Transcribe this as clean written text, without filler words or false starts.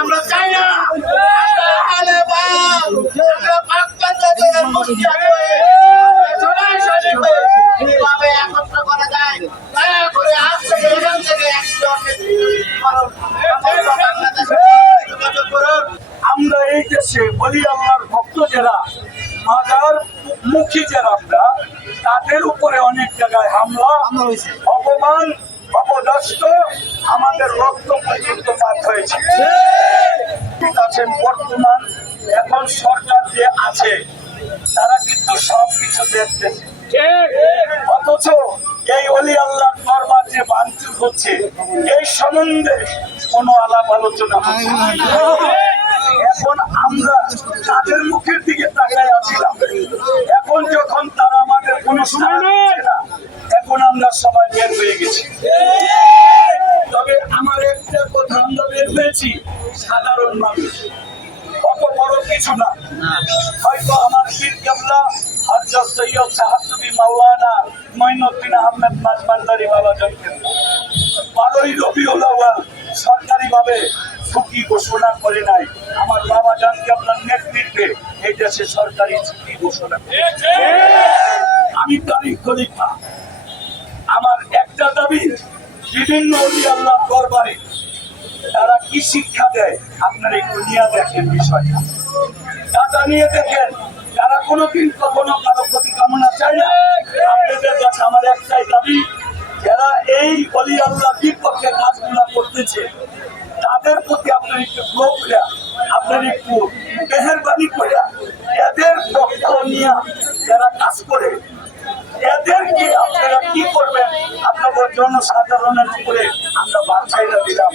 আমরা চাই না আমরা এই দেশে বলি আল্লাহর ভক্ত যারা মাজার মুখী যারা আমরা তাদের উপরে অনেক জায়গায় হামলা অপমান অপদস্থ আমাদের রক্ত পর্যন্ত পাত হয়েছে। বর্তমান এখন সরকার যে আছে তারা কিন্তু সবকিছু দেখতেছে, অথচ এই অলি আল্লাহ দরবার যে ভাঙচুর হচ্ছে এই সম্বন্ধে কোনো আলাপ আলোচনা হচ্ছে না। এখন আমরা তাদের মুখের দিকে তাকায় আছিলাম, এখন যখন তারা আমাদের কোনো সাড়া দিচ্ছে না, এখন আমরা সবাই বের হয়ে গেছি। তবে আমার একটা কথা, আমরা বের হয়েছি সাধারণ মানুষ, কত বড় কিছু না। হয়তো আমার পীর কেবলা হযরত সৈয়দ সাহাবী মাওলানা মঈনুদ্দিন আহমেদ মাঝবান্ডারী বাবা জনকে 12ই রবিউল আউয়াল সরকারিভাবে ছুটি ঘোষণা করে নাই। আমার বাবা জানকে আপনার নেতৃত্বে এই দেশে সরকারি ছুটি ঘোষণা করেছে। আমি তারিখ খলিফা, আমার একটা দাবি, বিভিন্ন অলি আল্লাহ দরবারে তারা কি শিক্ষা দেয় আপনারা একটু নিয়ে দেখেন, বিষয়টা টাকা নিয়ে দেখেন। তারা কোনোদিন কখনো কারো ক্ষতি কামনা চায় না। আপনাদের কাছে আমার একটাই দাবি, যারা এই অলি আল্লাহ বিপক্ষে কাজগুলা করতেছে তাদের প্রতি আপনার একটু গ্রহ করে, আপনার একটু মেহেরবানি করে এদের পক্ষ নিয়ে যারা কাজ করে এদেরকে আপনারা কি করবেন, আপনাদের জনসাধারণের উপরে আমরা বাছাইরা দিলাম।